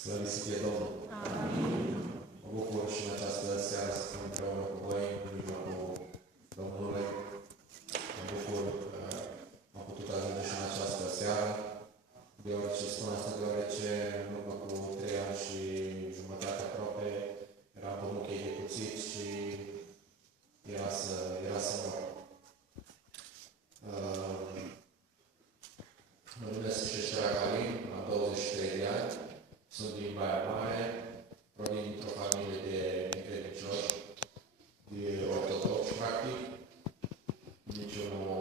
Slăvit să fie Domnul! Mă bucur și în această seară să fiu împreună cu voi, în mijlocul Domnului. Mă bucur că am putut ajunge și în această seară, deoarece spun asta, deoarece în urmă cu 3 ani și jumătate aproape eram pe muchei de cuțit și era să mor. Mă numesc Șeștera Calin, am 23 de ani, sunt din Baia Mare, provin dintr-o familie de necredincioși, de ortodoxi, practic, niciunul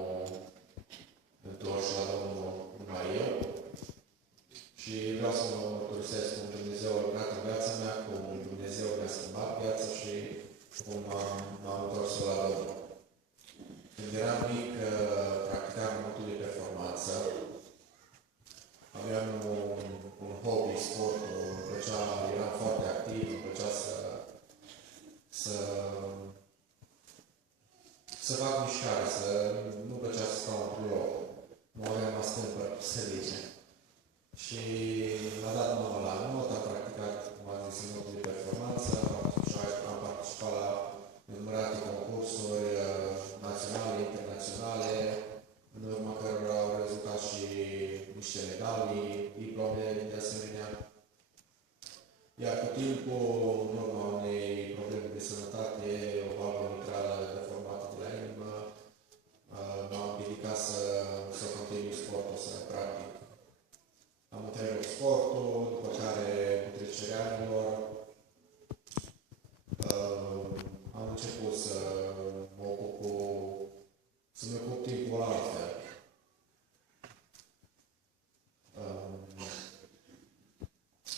întors la Domnul, numai eu. Și vreau să mă mărturisesc cum Dumnezeu a lucrat în viața mea, cum Dumnezeu mi-a schimbat viața și cum m-am întors la Domnul. Când eram mic, practicam multul de performanță. Aveam un hobby, sportul, îmi plăcea, eram foarte activ, îmi plăcea să fac mișcare, nu plăcea să stau într-un loc. Nu aveam astâmpăr, să zice. Și m-a dat mama la not, am practicat, cum am zis, în de performanță, am participat la nenumărate concursuri naționale, internaționale, în urma cărora au rezultat și niște medalii, diplome de asemenea. Iar cu timpul, în urma unei probleme de sănătate, o valvă mitrală deformată de la inimă, m-am împiedicat să continui sportul, să practic. Am întrerupt sportul, după care, cu trecerea anilor, am început să-mi ocup timpul altfel.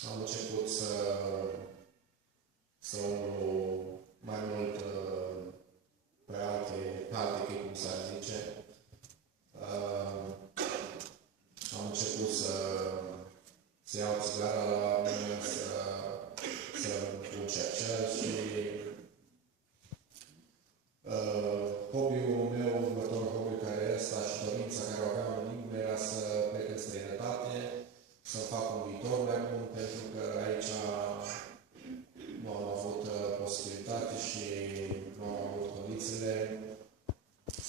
Am început să umblu mai mult pe alte chei, cum s-ar zice. Am început să iau țigara la mine, să încercel și hobby-ul meu, următorul hobby care ăsta și dorința care o aveam în inimă era să plec în străinătate, să fac un viitor mai bun, pentru că aici nu am avut posibilitate și nu am avut condițiile.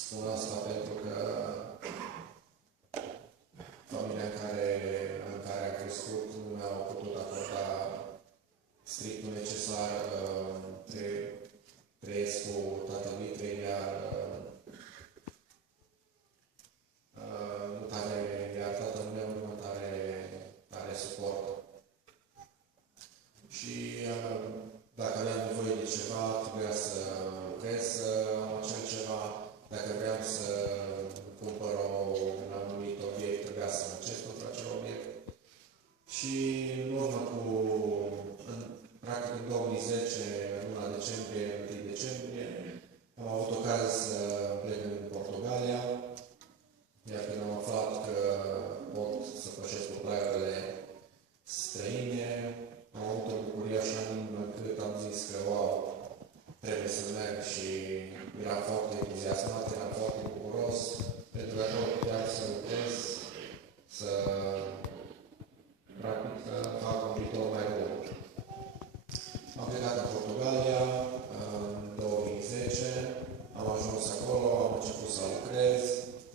Spun asta pentru că familia în care am crescut nu mi-au putut acorda strictul necesar. Trăiesc cu tatălui 3 iar tatăl meu nu tare suport. Și dacă aveam nevoie de ceva, trebuia să lucrez să am acel ceva. Dacă vreau să cumpăr un anumit obiect, trebuia să muncesc pentru acel obiect. Și în urmă practic în 2010, în luna decembrie, 1 decembrie, am avut ocazia să plec în Portugalia, iar când am aflat că pot să pășesc cu plaierele străine, am avut o bucurie așa în inimă încât am zis că, wow, trebuie să merg și eram foarte entuziasmat, eram foarte bucuros, pentru că acolo puteam să lucrez, să practic fac un viitor mai bun. Am plecat în Portugalia în 2010, am ajuns acolo, am început să lucrez.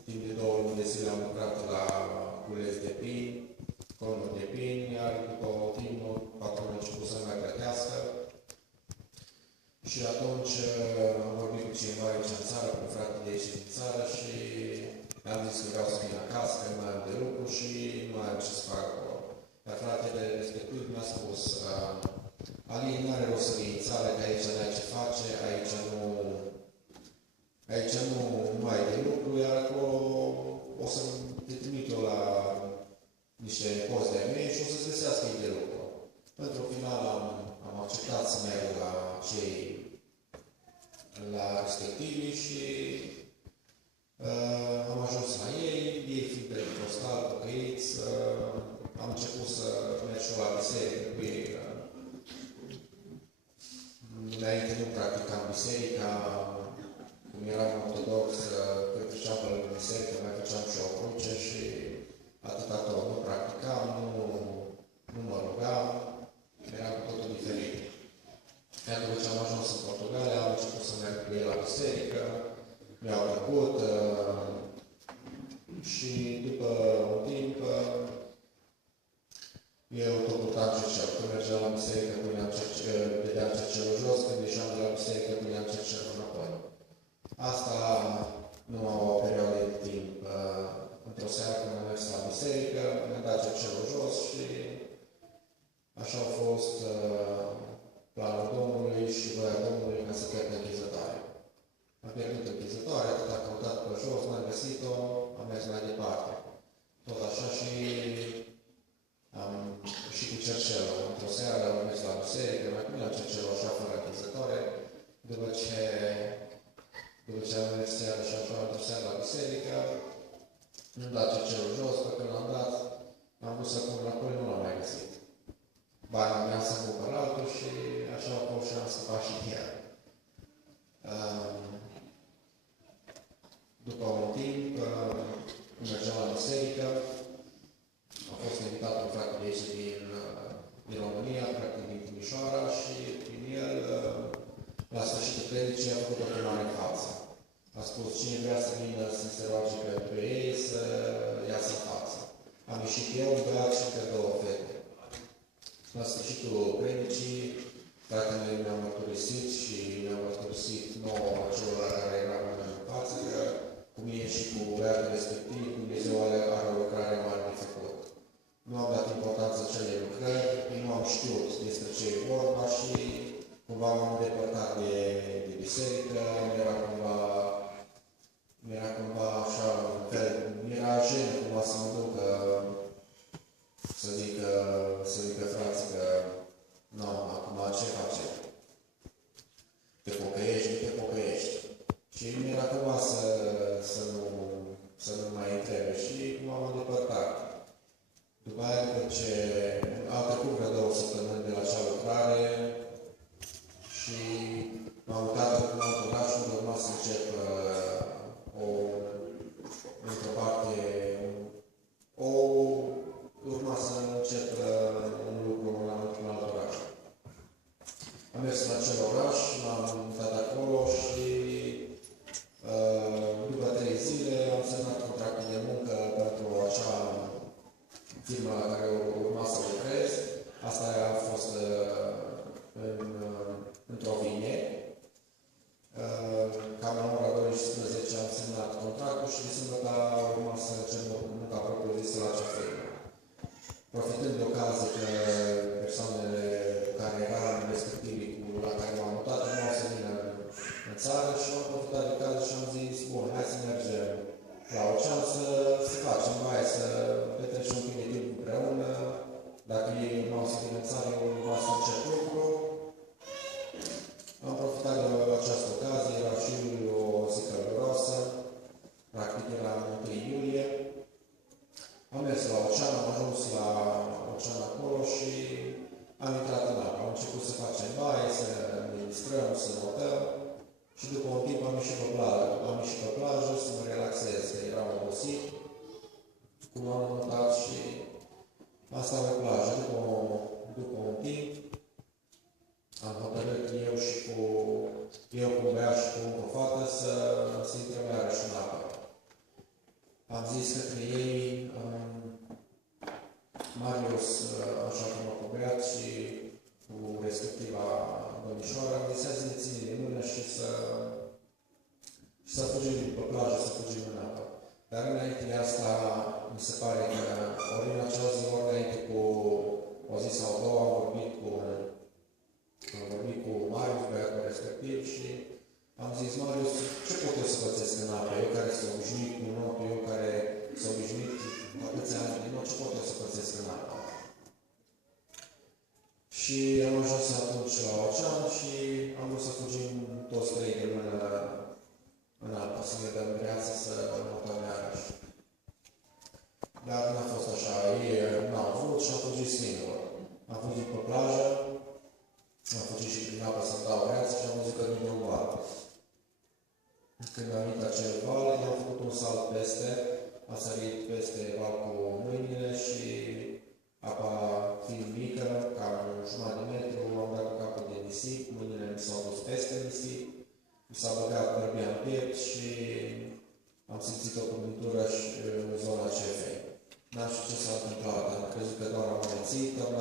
Timp de 2 luni de zile am lucrat la cules de pin, conuri de pin, iar după timp patronul a început să mai plătească. Și atunci am vorbit cu cineva aici în țară, cu un frate de aici din țară și am zis că vreau să vin acasă, că nu mai am de lucru și nu mai am ce să fac acolo. Iar fratele respectiv mi-a spus: Alin, nu are rost să vii în țară, că aici n-ai ce face, aici nu ai de lucru, iar acolo o să te trimit eu la niște poți de-ai mei și o să-ți găsească ei de lucru. Pentru final am acceptat să merg la respectivii și am ajuns la ei fiind pe postal, păcăiți, am început să merg și la biserică cu ei. Înainte nu practicam biserica, cum eram ortodox, când treceam pe lângă biserică, mai făceam și o cruce și atâta tot. Nu practicam, nu mă rugam, Eu tot puteam cercel. Când mergeam la biserică, vedeam cercelul jos, când ieșeam de la biserică, puneam cercelul înapoi. Asta nu au o perioadă de timp. Într-o seară când am mers la biserică, mi-am dat cercelul jos și așa a fost planul Domnului și voia Domnului ca să pierd închizătoare. Am pierdut închizătoare, atât am căutat pe jos, n-am găsit-o, am mers mai departe. Tot așa și cu cercelul. Într-o seară am mers la biserică, mai puneam cercelul așa fără închizătoare, după ce am mers seara și așa într-o seară la biserică, îmi dat cercelul jos, pe când l-am dat, am vrut să pun înapoi, nu l-am mai găsit. Banii mi-am să cumpăr altul și așa a fost și am scăpat și chiar. După un timp, când mergeam la biserică, a fost invitat un frate de aici din România, practic din Timișoara, și prin el, la sfârșitul predicii, a făcut o chemare în față. A spus, cine vrea să vină să se roage pentru ei, să iasă în față. Am ieșit eu, un băiat și încă două fete. La sfârșitul predicii, fratele meu mi-a mărturisit și mi-a mărturisit nouă celor care eram în față, că cu mine și cu băiatul respectiv, Dumnezeu are o lucrare mare de făcut. Nu am dat importanță acelei lucrări, nu am știut despre ce e vorba și cumva m-am îndepărtat de biserică, mi-era cumva așa, mi-era jenă cumva să mă duc să zică frații că nu, acum ce facem? Te pocăiești, nu te pocăiești. Și mi-era cumva să nu mai întrebe și m-am îndepărtat. După aia, după ce au trecut vreo 2 săptămâni de la acea lucrare și m-am mutat în alt oraș unde urma să încep într-o parte, urma să încep un lucru în alt oraș. Am mers în acel oraș, m-am mutat acolo și după 3 zile am semnat contractul de muncă pentru acea firmă la care urma să lucrez. Asta a fost într-o vinie. Cam la ora 12 am semnat contractul și de sâmbătă urma să încep munca propriu-zisă la acea firmă. Profitând de ocazie că persoanele care eram respectivi la care m-am mutat nu au să vină în țară și am profitat de ocazie și am zis, bun, hai să mergem la Ocean să facem baie, să petrecem un pic de timp împreună. Dacă ei urmau să vină în țară, eu urma să încep lucru. Am profitat de această ocazie, era și o zi călduroasă, practic era 1 iulie. Am mers la Ocean, am ajuns la Ocean acolo și am intrat în apă. Am început să facem baie, să ne distrăm, să notăm și după un timp am ieșit pe plajă să mă relaxez, că eram obosit, cum am notat și am stat pe plajă. După un timp am hotărât eu cu un băiat și cu o fată să intrăm iarăși în apă. Am zis către ei, Marius, așa cum a băiat și cu respectiva domnișoară, am zis să ne ține de mână și să fugim pe plajă, să fugim în apă. Dar înainte de asta, mi se pare că ori în acea zi, ori înainte cu o zi sau două, am vorbit cu Marius, băiatul respectiv, și am zis, Marius, ce pot eu să pățesc în apă? Eu care sunt obișnuit cu notul, eu care sunt obișnuit cu atâția ani din nou, ce pot eu să pățesc în apă? Și am ajuns atunci la Ocean și am vrut să fugim toți 3 de mână în apă, să ne dăm greață, să notăm iarăși. Dar n-a fost așa, ei n-au vrut și am fugit singur. Am fugit pe plajă, am fugit și prin apă să-mi dau greață și am văzut că vine un val. Când am venit acel val, i-am făcut un salt peste, am sărit peste val cu mâinile și apa fiind mică, cam 1,5 de metru, am dat cu capul de nisip, mâinile mi s-au dus peste nisip, mi s-a băgat bărbia în piept și am simțit o cuvântură în zona cefei. N-am știut ce s-a întâmplat, am crezut că doar am amețit, am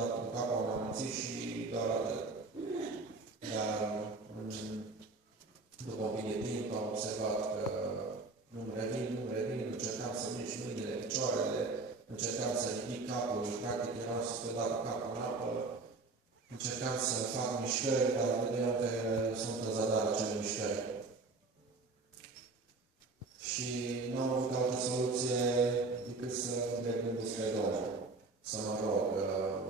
încercam să fac mișcări, dar vedeam că sunt în zadar acele mișcări. Și nu am avut altă soluție decât să merg spre Domnul, să mă rog.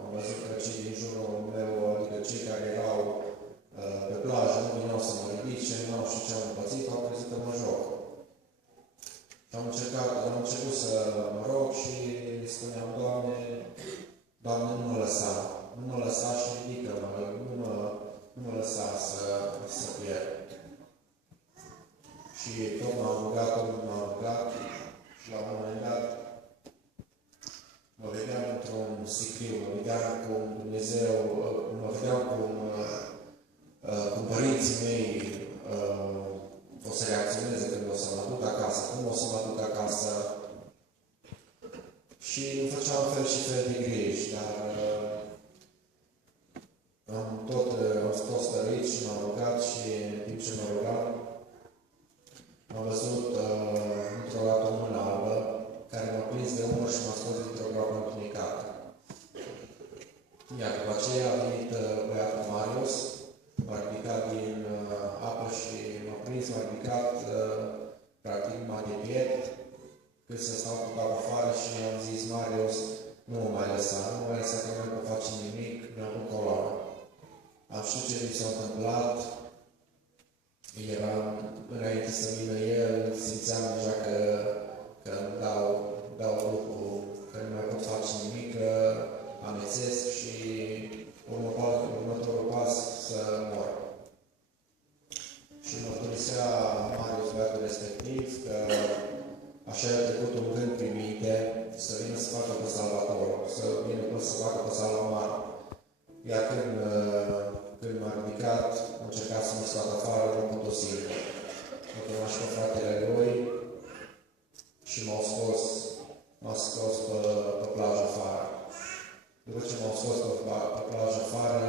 Am văzut că cei din jurul meu, adică cei care erau pe plajă, nu vineau să mă ridice, nu știu ce am împățit, au crezut că mă joc. Și am început să mă rog și spuneam, Doamne, nu mă lăsa. Nu mă lăsa și ridică-mă, nu mă lăsa să pierd. Și tot m-am rugat și la un moment dat mă vedeam într-un sicriu, mă vedeam cum Dumnezeu, cum părinții mei o să reacționeze când o să mă duc acasă, cum o să mă duc acasă. Și îmi făceam fel și fel de griji, dar am tot stăruit și m-am rugat și în timp ce mă rugam, am văzut într-o dată o mână albă care m-a prins de umăr și m-a scos dintr-o groapă întunecată. Iar după aceea a venit băiatul Marius, m-a ridicat din apă și m-a prins, m-a ridicat, practic m-a de piept, cât să stau cu capul afară și i-am zis, Marius, nu mă mai lăsa că nu mai pot face nimic, mi-am pus coloană. Am știut ce mi s-a întâmplat, eram, înainte să vină el, simțeam deja că îmi dau lucru, că nu mai pot face nimic, că amețesc și următorul pas să mor. Și mărturisea Marius, băiatul respectiv, că așa a trecut un gând prin minte să vină să facă pe Salvatorul, să vină să facă pe Salvamar. Iar când m-a ridicat, a încercat să mă scoată afară, nu putut singur. Mă cunoaște pe fratele lui și m-a scos pe plajă afară. După ce m-au scos pe plajă afară,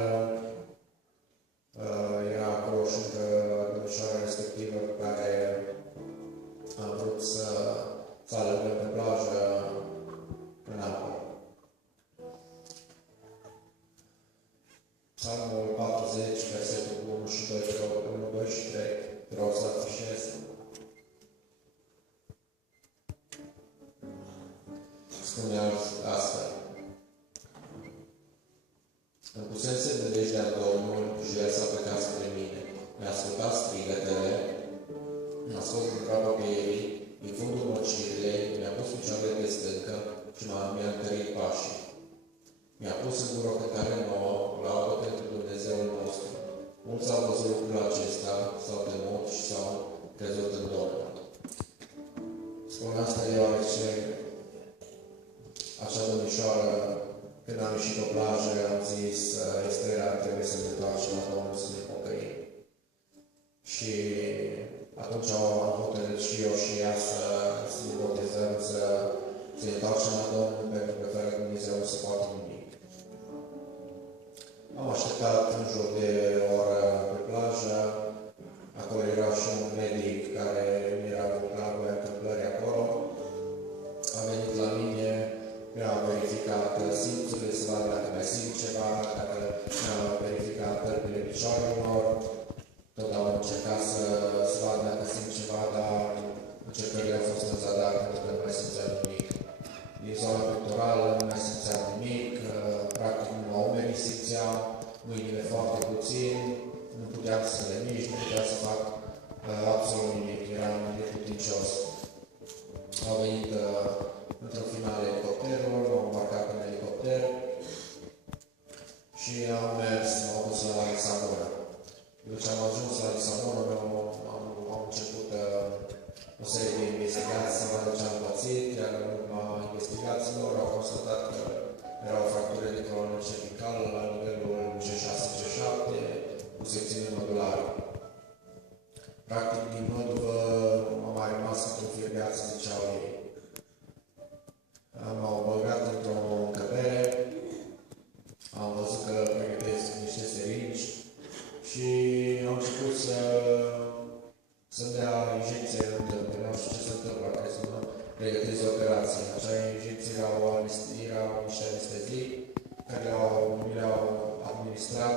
era acolo și încă domnișoara respectivă pe care am vrut să alergăm pe plajă în apă. Psalmul 40, versetul 1 și 2, 1, 2 și 3, te rog să afișez. Spune astfel. Îmi pusesem nădejdea în Domnul și El s-a plecat spre mine. Mi-a ascultat strigătele, m-a scos din groapa pieirii, din fundul măcirilei, mi-a pus picioarele pe stâncă și mi-a întărit pașii. Mi-a pus în gură o cântare nouă, laudă pentru Dumnezeul nostru. Mulți au văzut lucrul acesta, s-au temut și s-au crezut în Domnul. Spun asta deoarece acea domnișoară, când am ieșit pe plajă, am zis, Estera, trebuie să ne întoarcem la Domnul să ne pocăim. Și atunci am hotărât și eu și ea să ne botezăm, să ne întoarcem la Domnul, pentru că fără Dumnezeu nu se poate nimic. Am așteptat în jur de o oră pe plajă. Acolo era și un medic care era la întâmplări acolo. A venit la mine, mi-a verificat simțurile, să vadă dacă mai simt ceva, dacă mi-a verificat tălpile picioarelor. Tot am încercat să vadă dacă simt ceva, dar încercările au fost în zadar, pentru că nu mai simțeam nimic. Din zona pectorală nu mai simțeam nimic, practic numai umerii simțeam, mâinile foarte puțin, nu puteam să le mișc, nu puteam să fac absolut nimic, eram neputincios. Au venit într-o final elicopterul, m-au îmbarcat în elicopter și am mers, m-au dus la Lisabona. După ce am ajuns la Lisabona, am început o serie de investigații să vadă ce am pățit, iar în urma investigațiilor au constatat că era o fractură de coloană cervicală la nivelul G6-G7 cu secțiuni modulare. Practic, din măduvă am mai rămas într-o fir de ață, ziceau ei. M-au băgat într-o încăpere, am văzut că pregătesc niște seringi și am început să-mi dea injecție în întâmplă. Nu știu ce se întâmplă, crezi că pregătesc operație. Acea injecție erau niște anestezii care mi le-au administrat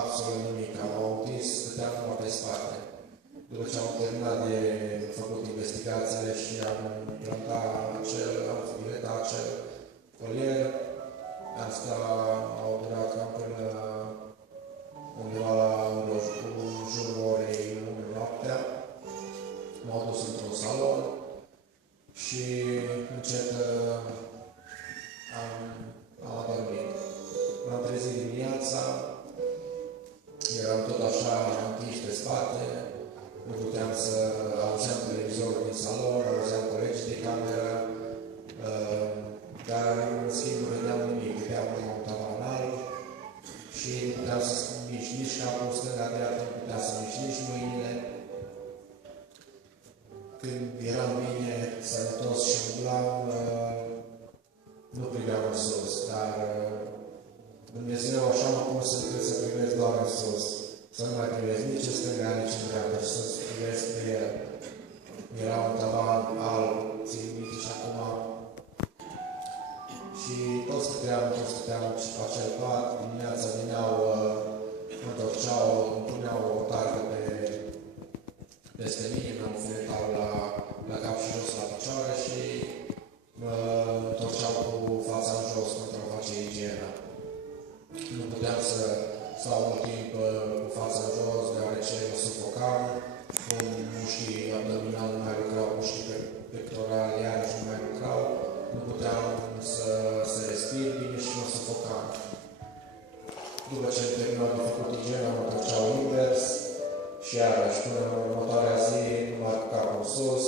absolut nimic. Am întins, stăteam numai pe spate. După ce am terminat de făcut investigațiile și am plantat am filetat acel folier, asta au durat cam până undeva la jurul orei 1 noaptea. M-au dus într-un salon și încet am adormit. M-am trezit dimineața, eram tot așa întins pe spate, nu puteam să auzeam televizorul din salon, auzeam colegii de cameră, dar în schimb nu vedeam nimic, vedeam un tavan alb și nu puteam să mișc nici capul stânga-dreapta, nu puteam să mișc nici mâinile. Când eram bine, sănătos și umblam, nu priveam în sus, dar Dumnezeu așa mă pus încât să privesc doar în sus, să nu mai privesc nici în stânga, nici în dreapta, și să privesc pe el. Era un tavan alb, țin minte și acum. Și tot stăteam și pe acel pat, dimineața veneau, mă întorceau, îmi puneau o targă peste mine, mă înfiletau la cap și jos la picioare și mă întorceau cu fața în jos pentru a face igiena. Nu puteam să stau mult timp cu fața în jos, deoarece mă sufocam, mușchii abdominali nu mai lucrau, mușchii pectorali iarăși nu mai lucrau, nu puteam să respir bine și mă sufocam. După ce am terminat de făcut igiena, mă întorceau invers și iarăși până în următoarea zi, numai cu capul sus,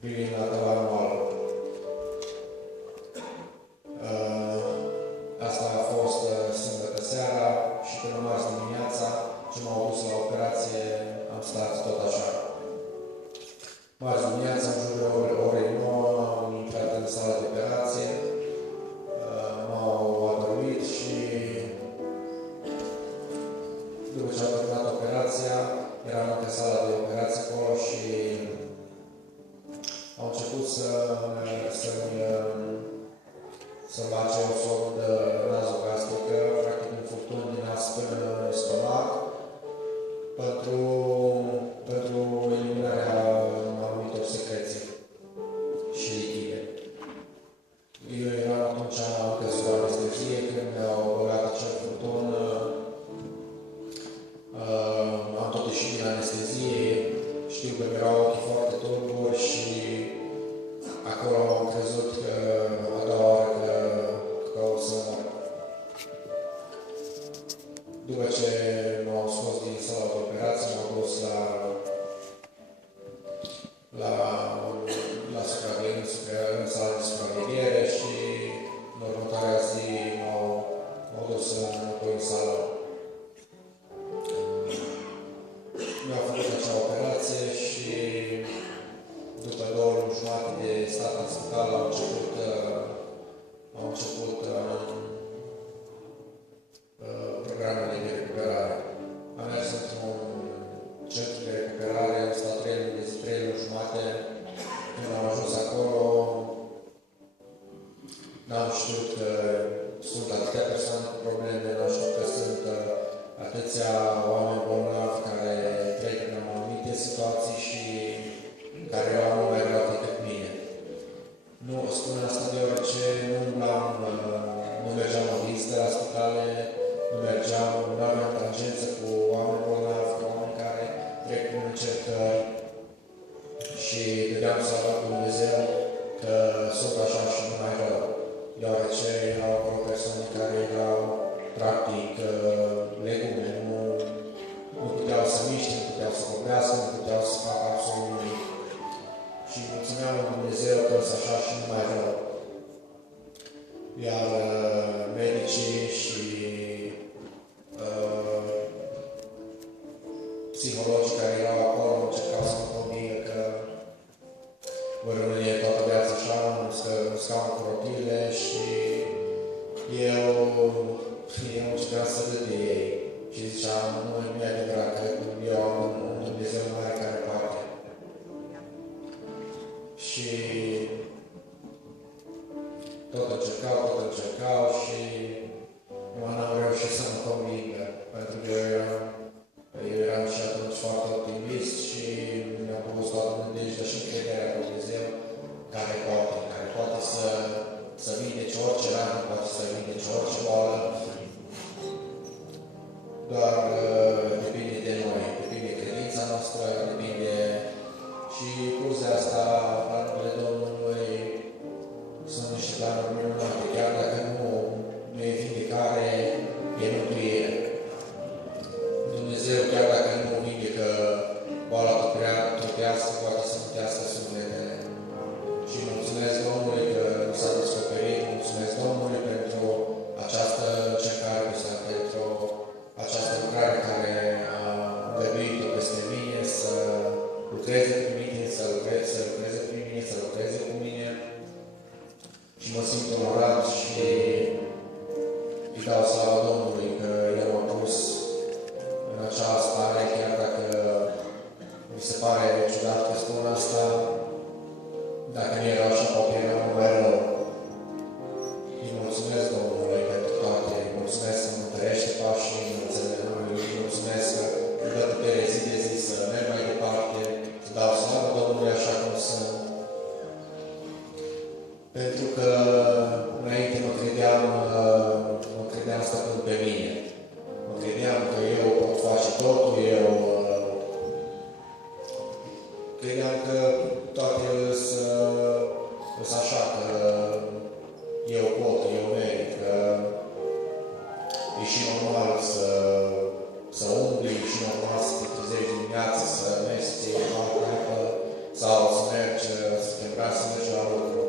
privind la tavanul alb. Asta a fost sâmbătă seara și până marți dimineața, ce m-au dus la operație, am stat tot așa. Marți dimineața, în jurul orei 9, am intrat în sala de operație, m-au adormit și după ce am terminat operația, eram în sala de operație acolo și au început să-mi bage o sondă nazogastrică, practic un furtun din nas până în stomac, pentru eliminarea anumitor secreții și lichide. Eu eram atunci încă sub anestezie, când mi-au băgat acel furtun, am tot ieșit din anestezie, știu că mi-erau ochii foarte tulburi și acolo am crezut că a doua oară că o să mor. După ce m-au scos din sala de operație, m-au dus la supraveghere, în sala de supraveghere și în următoarea zi m-au dus înapoi în sală. Mi-au făcut acea operație și după 2 luni jumate de stat în spital au început programele de recuperare. Am mers într-un centru de recuperare, am stat 3 luni jumate. Când am ajuns acolo, n-am știut că sunt atâtea persoane cu probleme, n-am știut că sunt atâția oameni bolnavi care trec în anumite situații și care au mult mai greu decât mine. Nu spun asta deoarece nu mergeam la vizită la spitale, nu aveam tangență cu oameni bolnavi, cu oameni care trec prin încercări și dădeam să arăt cu Dumnezeu că sunt așa și nu mai rău, deoarece erau acolo persoane care erau practic legume, nu puteau să miște, nu puteau să vorbească, nu puteau să facă absolut nimic. Și mulțumeam lui Dumnezeu că sunt așa și nu mai rău. Iar medicii și psihologii care erau acolo încercau să mă convingă că voi rămâne toată viața așa, în scaun cu rotile și eu încercam să râd de ei și ziceam, nu e adevărat că eu am un Dumnezeu mare care poate. Și tot încercau și nu am reușit să mă convingă. doar depinde de noi, depinde credința noastră, depinde și plus de asta, planurile Domnului sunt niște planuri minunate, chiar dacă nu e vindecare, e mântuire. Dumnezeu, chiar dacă nu vindecă boala trupească, poate să mântească sufletele. Și mulțumesc Domnului că nu s-a descoperit, mulțumesc Domnului pentru această încercare, pentru această lucrare care a îngăduit-o peste mine, să lucreze cu mine, să lucreze prin mine, să lucreze cu mine. Și mă simt onorat și îi dau slavă Domnului că El m-a pus în acea stare, chiar dacă mi se pare ciudat că spun asta, dacă nu era așa, poate era mai rău. Îi mulțumesc Domnului pentru toate, îi mulțumesc că mă întărește pașii în înțelegere Lui, îi mulțumesc că îmi dă putere zi de zi să merg mai departe, să dau slavă Domnului așa cum sunt. Pentru că înainte mă credeam stăpân pe mine. Mă credeam că eu pot face totul, eu credeam că toate sunt așa, că eu pot, eu merit, că e și normal să umbli, e și normal să te trezești dimineața, să mergi să-ți iei o apă sau să mergi, să te îmbraci, să mergi la lucru.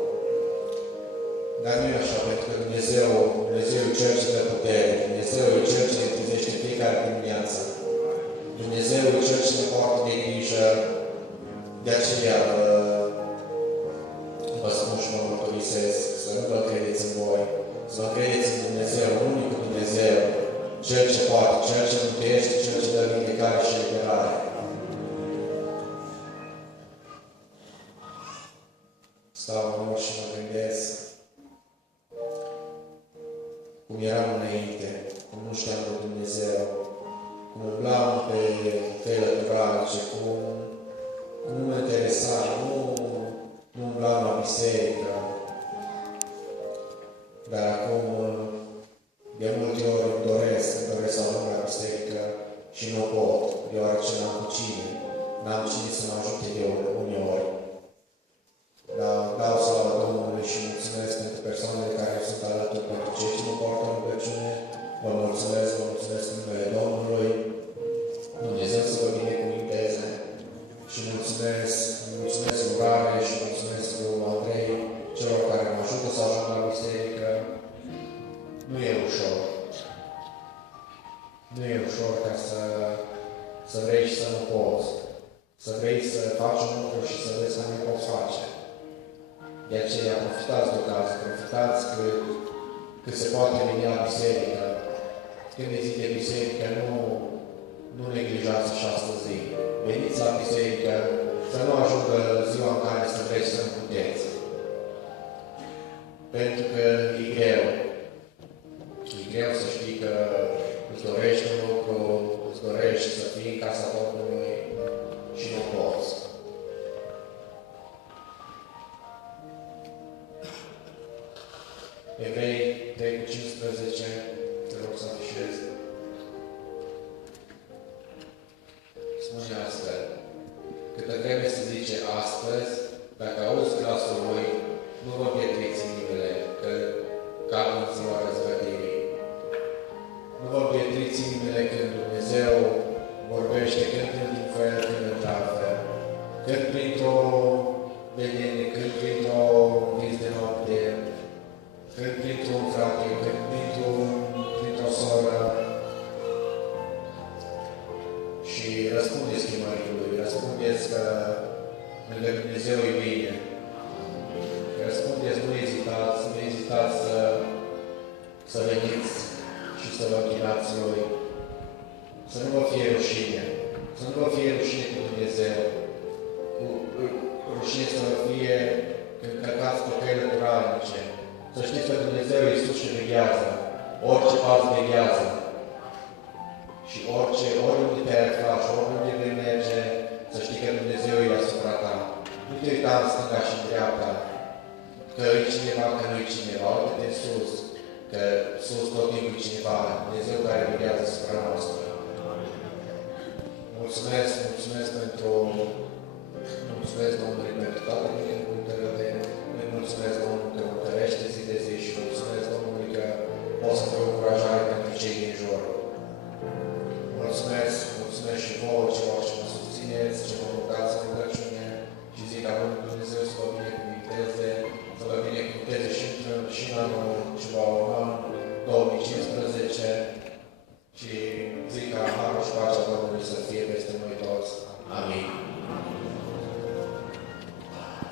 Dar nu e așa, pentru că Dumnezeu e Cel ce dă putere, Dumnezeu e Cel ce ne trezește în fiecare dimineață. Dumnezeu e Cel ce ne poartă de grijă. De aceea vă spun și mă mărturisesc, să nu vă credeți în voi, să vă credeți în Dumnezeu, unicul Dumnezeu, Cel ce poate, Cel ce mântuiește, Cel ce dă vindecare și eliberare. Stau în loc și mă gândesc cum eram înainte, cum nu știam de Dumnezeu, cum umblam pe căile lăturalnice, cum nu mă interesa, nu umblam la biserică. Dar acum, de multe ori îmi doresc să ajung la biserică și nu pot, deoarece n-am cu cine. N-am cine să mă ajute de uneori. Dar dau slavă Domnului și mulțumesc pentru persoanele care sunt alături, pentru cei ce mă poartă în rugăciune. Vă mulțumesc în numele Domnului. Dumnezeu să vă binecuvinteze. Și mulțumesc lui Rare și mulțumesc lui Andrei, celor care mă ajută să ajung la biserică. Nu e ușor. Nu e ușor ca să vrei și să nu poți. Să vrei să faci un lucru și să vezi că nu poți face. De aceea profitați de ocazie, profitați că se poate veni la biserică. Când e zi de biserică, nu neglijați această zi. Veniți la biserică, să nu ajungă ziua în care să vreți să nu puteți. Pentru că e greu. E greu să știi că îți dorești un lucru, îți dorești să fii în casa Domnului și nu poți. Evrei 3:15, te rog să afișez. Spune astfel, câtă vreme se zice astăzi, dacă auzi glasul lui, nu vă pietriți inimile, ca în ziua răzvătirii. Nu vă pietriți inimile când Dumnezeu vorbește, când într-un fel, când într-altfel. Când printr-o vedenie, când printr-o vis de noapte, când printr-un frate, când printr-o soră. Și răspundeți chemării Lui, răspundeți că lângă Dumnezeu e bine. Răspundeți, nu ezitați să veniți și să vă închinați Lui. Să nu vă fie rușine. Să nu vă fie rușine cu Dumnezeu. Rușine să vă fie când călcați pe căile lăturalnice. Să știți că Dumnezeu e Iisus și veghează. Orice pas veghează. Și oriunde te-ai aflat și oriunde vei merge, să știi că Dumnezeu e asupra ta. Nu te uita în stânga și în dreapta, că e cineva, că nu e cineva. Uite-te sus, că sus tot timpul e cineva. Dumnezeu care veghează asupra noastră. mulțumesc domnului pentru toate